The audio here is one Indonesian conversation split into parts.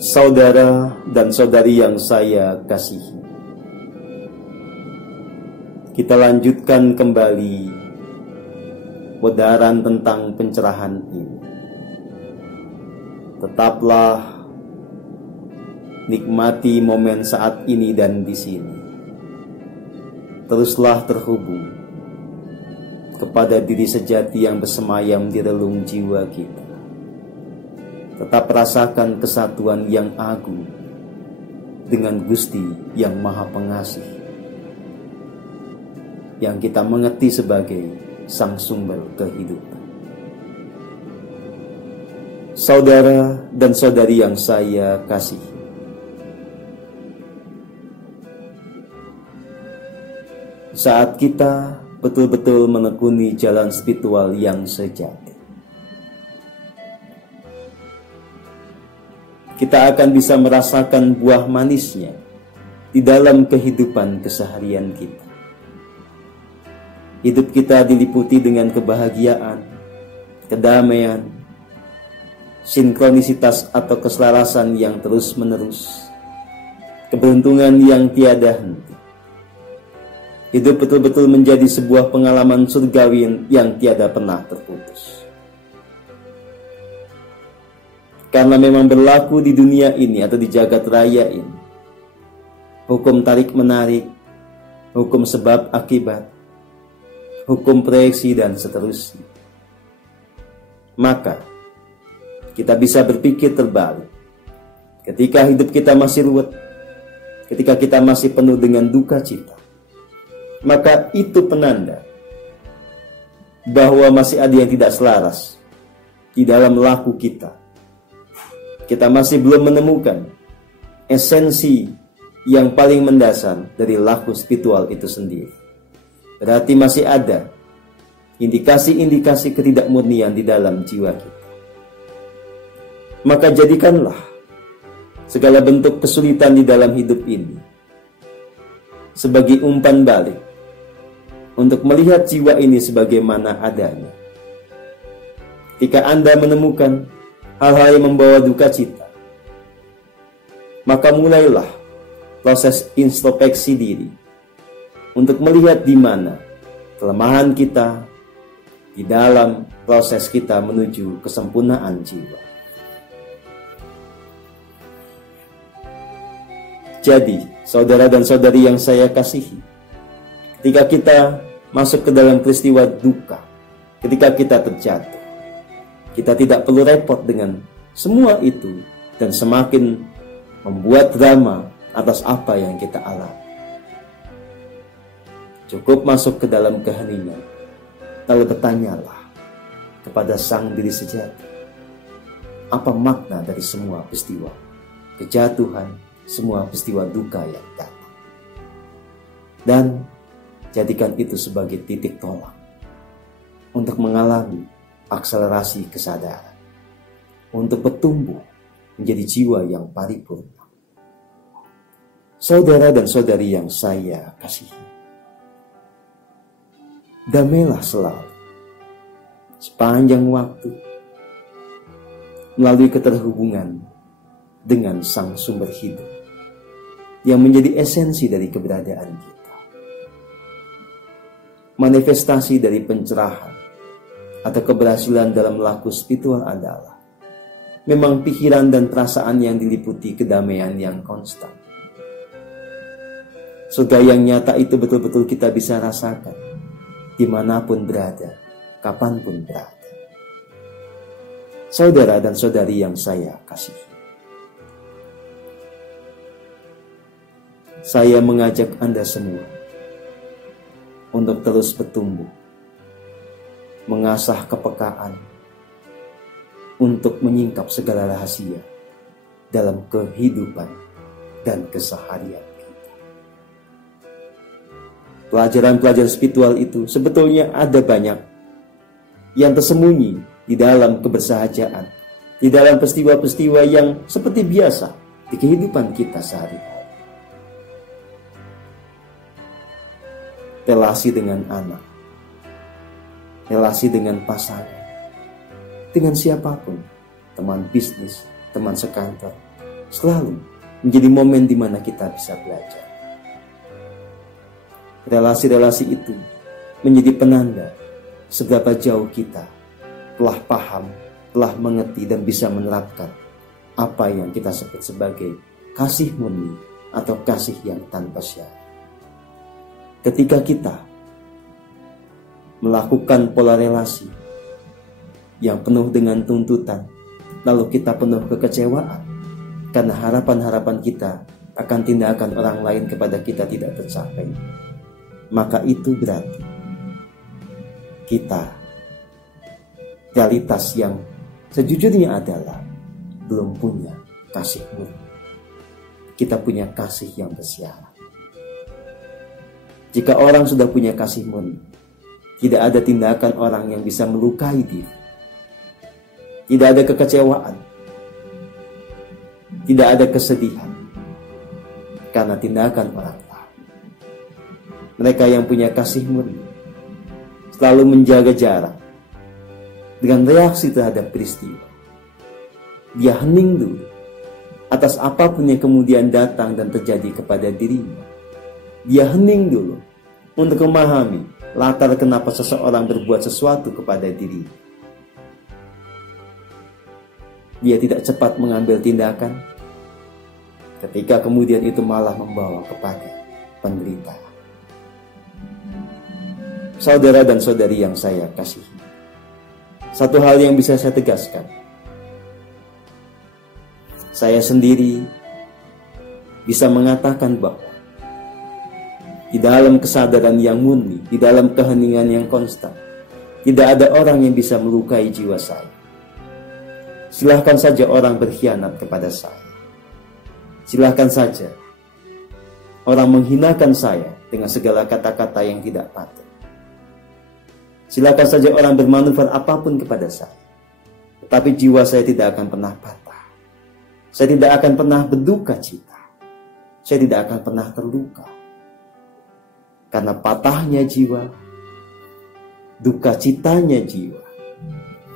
Saudara dan saudari yang saya kasihi, kita lanjutkan kembali wedaran tentang pencerahan ini. Tetaplah nikmati momen saat ini dan di sini. Teruslah terhubung kepada diri sejati yang bersemayam di relung jiwa kita. Tetap rasakan kesatuan yang agung dengan Gusti yang Maha Pengasih, yang kita mengerti sebagai Sang Sumber Kehidupan. Saudara dan saudari yang saya kasihi, saat kita betul-betul menekuni jalan spiritual yang sejati, kita akan bisa merasakan buah manisnya di dalam kehidupan keseharian kita. Hidup kita diliputi dengan kebahagiaan, kedamaian, sinkronisitas atau keselarasan yang terus-menerus, keberuntungan yang tiada henti. Hidup betul-betul menjadi sebuah pengalaman surgawi yang tiada pernah terputus. Karena memang berlaku di dunia ini atau di jagat raya ini hukum tarik-menarik, hukum sebab akibat, hukum proyeksi dan seterusnya. Maka kita bisa berpikir terbalik. Ketika hidup kita masih ruwet, ketika kita masih penuh dengan duka cita, maka itu penanda bahwa masih ada yang tidak selaras di dalam laku kita. Kita masih belum menemukan esensi yang paling mendasar dari laku spiritual itu sendiri. Berarti masih ada indikasi-indikasi ketidakmurnian di dalam jiwa kita. Maka jadikanlah segala bentuk kesulitan di dalam hidup ini sebagai umpan balik untuk melihat jiwa ini sebagaimana adanya. Jika Anda menemukan hal-hal yang membawa duka cita, maka mulailah proses introspeksi diri untuk melihat di mana kelemahan kita di dalam proses kita menuju kesempurnaan jiwa. Jadi, saudara dan saudari yang saya kasihi, ketika kita masuk ke dalam peristiwa duka, ketika kita terjatuh, kita tidak perlu repot dengan semua itu dan semakin membuat drama atas apa yang kita alami. Cukup masuk ke dalam keheningan, lalu bertanyalah kepada Sang Diri Sejati, apa makna dari semua peristiwa kejatuhan, semua peristiwa duka yang datang. Dan jadikan itu sebagai titik tolak untuk mengalami akselerasi kesadaran, untuk bertumbuh menjadi jiwa yang paripurna. Saudara dan saudari yang saya kasihi, damailah selalu sepanjang waktu melalui keterhubungan dengan Sang Sumber Hidup yang menjadi esensi dari keberadaan kita. Manifestasi dari pencerahan atau keberhasilan dalam laku spiritual adalah memang pikiran dan perasaan yang diliputi kedamaian yang konstan. Surga yang nyata itu betul-betul kita bisa rasakan dimanapun berada, kapanpun berada. Saudara dan saudari yang saya kasihi, saya mengajak Anda semua untuk terus bertumbuh, mengasah kepekaan untuk menyingkap segala rahasia dalam kehidupan dan keseharian kita. Pelajaran-pelajaran spiritual itu sebetulnya ada banyak yang tersembunyi di dalam kebersahajaan, di dalam peristiwa-peristiwa yang seperti biasa di kehidupan kita sehari-hari. Relasi dengan anak, relasi dengan pasangan, dengan siapapun, teman bisnis, teman sekantor, selalu menjadi momen di mana kita bisa belajar. Relasi-relasi itu menjadi penanda seberapa jauh kita telah paham, telah mengerti dan bisa menerapkan apa yang kita sebut sebagai kasih murni atau kasih yang tanpa syarat. Ketika kita melakukan pola relasi yang penuh dengan tuntutan, lalu kita penuh kekecewaan karena harapan-harapan kita akan tindakan orang lain kepada kita tidak tercapai, maka itu berarti kita realitas yang sejujurnya adalah belum punya kasih murni. Kita punya kasih yang bersyarat. Jika orang sudah punya kasih murni, tidak ada tindakan orang yang bisa melukai diri. Tidak ada kekecewaan. Tidak ada kesedihan karena tindakan orang lain. Mereka yang punya kasih murni selalu menjaga jarak dengan reaksi terhadap peristiwa. Dia hening dulu atas apapun yang kemudian datang dan terjadi kepada dirinya. Dia hening dulu untuk memahami latar kenapa seseorang berbuat sesuatu kepada dirinya. Dia tidak cepat mengambil tindakan ketika kemudian itu malah membawa kepada penderitaan. Saudara dan saudari yang saya kasihi, satu hal yang bisa saya tegaskan, saya sendiri bisa mengatakan bahwa di dalam kesadaran yang murni, di dalam keheningan yang konstan, tidak ada orang yang bisa melukai jiwa saya. Silahkan saja orang berkhianat kepada saya. Silahkan saja orang menghinakan saya dengan segala kata-kata yang tidak patut. Silahkan saja orang bermanuver apapun kepada saya. Tetapi jiwa saya tidak akan pernah patah. Saya tidak akan pernah berduka cita. Saya tidak akan pernah terluka. Karena patahnya jiwa, duka citanya jiwa,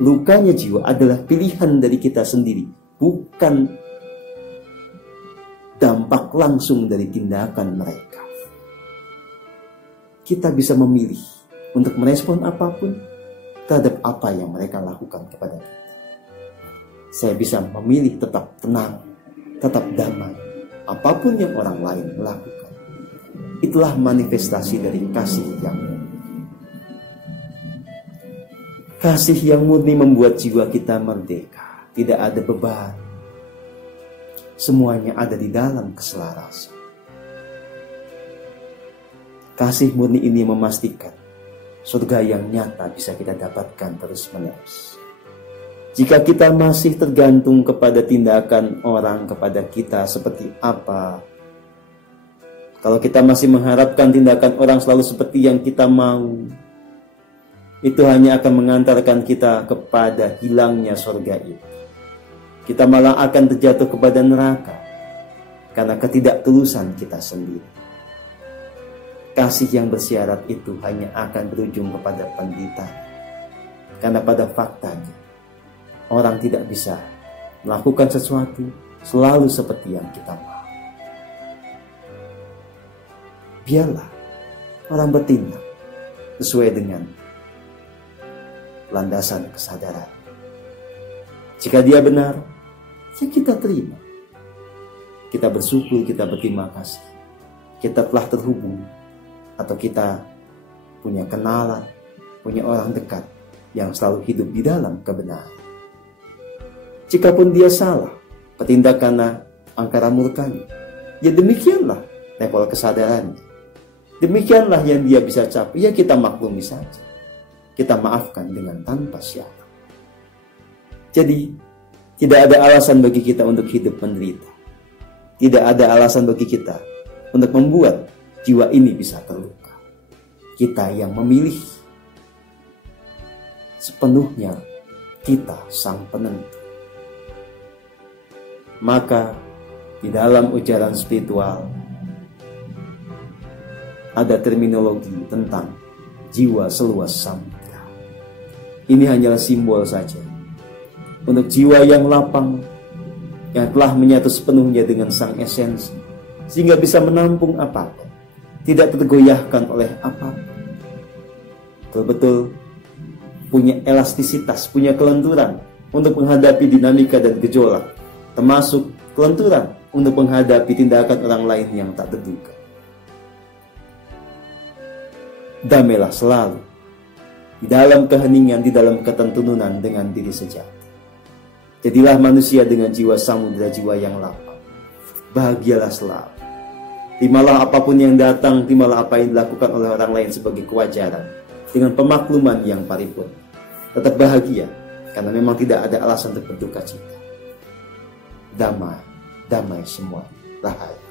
lukanya jiwa adalah pilihan dari kita sendiri, bukan dampak langsung dari tindakan mereka. Kita bisa memilih untuk merespon apapun terhadap apa yang mereka lakukan kepada kita. Saya bisa memilih tetap tenang, tetap damai, apapun yang orang lain lakukan. Itulah manifestasi dari kasih yang murni. Kasih yang murni membuat jiwa kita merdeka. Tidak ada beban. Semuanya ada di dalam keselarasan. Kasih murni ini memastikan surga yang nyata bisa kita dapatkan terus-menerus. Jika kita masih tergantung kepada tindakan orang kepada kita seperti apa, kalau kita masih mengharapkan tindakan orang selalu seperti yang kita mau, itu hanya akan mengantarkan kita kepada hilangnya surga itu. Kita malah akan terjatuh kepada neraka karena ketidaktulusan kita sendiri. Kasih yang bersyarat itu hanya akan berujung kepada penderitaan. Karena pada faktanya, orang tidak bisa melakukan sesuatu selalu seperti yang kita mau. Biarlah orang bertindak sesuai dengan landasan kesadaran. Jika dia benar, ya kita terima. Kita bersyukur, kita berterima kasih. Kita telah terhubung atau kita punya kenalan, punya orang dekat yang selalu hidup di dalam kebenaran. Jikapun dia salah, bertindak karena angkara murkanya, ya demikianlah level kesadarannya. Demikianlah yang dia bisa capai, ya kita maklumi saja. Kita maafkan dengan tanpa syarat. Jadi, tidak ada alasan bagi kita untuk hidup menderita. Tidak ada alasan bagi kita untuk membuat jiwa ini bisa terluka. Kita yang memilih. Sepenuhnya kita sang penentu. Maka, di dalam ujaran spiritual, ada terminologi tentang jiwa seluas samudra. Ini hanyalah simbol saja untuk jiwa yang lapang, yang telah menyatu sepenuhnya dengan sang esensi, sehingga bisa menampung apapun, tidak tergoyahkan oleh apapun. Betul-betul punya elastisitas, punya kelenturan untuk menghadapi dinamika dan gejolak, termasuk kelenturan untuk menghadapi tindakan orang lain yang tak terduga. Damailah selalu di dalam keheningan, di dalam ketentunan dengan diri sejati. Jadilah manusia dengan jiwa samudera, jiwa yang lapang. Bahagialah selalu. Terimalah apapun yang datang, terimalah apa yang dilakukan oleh orang lain sebagai kewajaran, dengan pemakluman yang paripurna. Tetap bahagia, karena memang tidak ada alasan untuk berduka cita. Damai, damai semua, rahayu.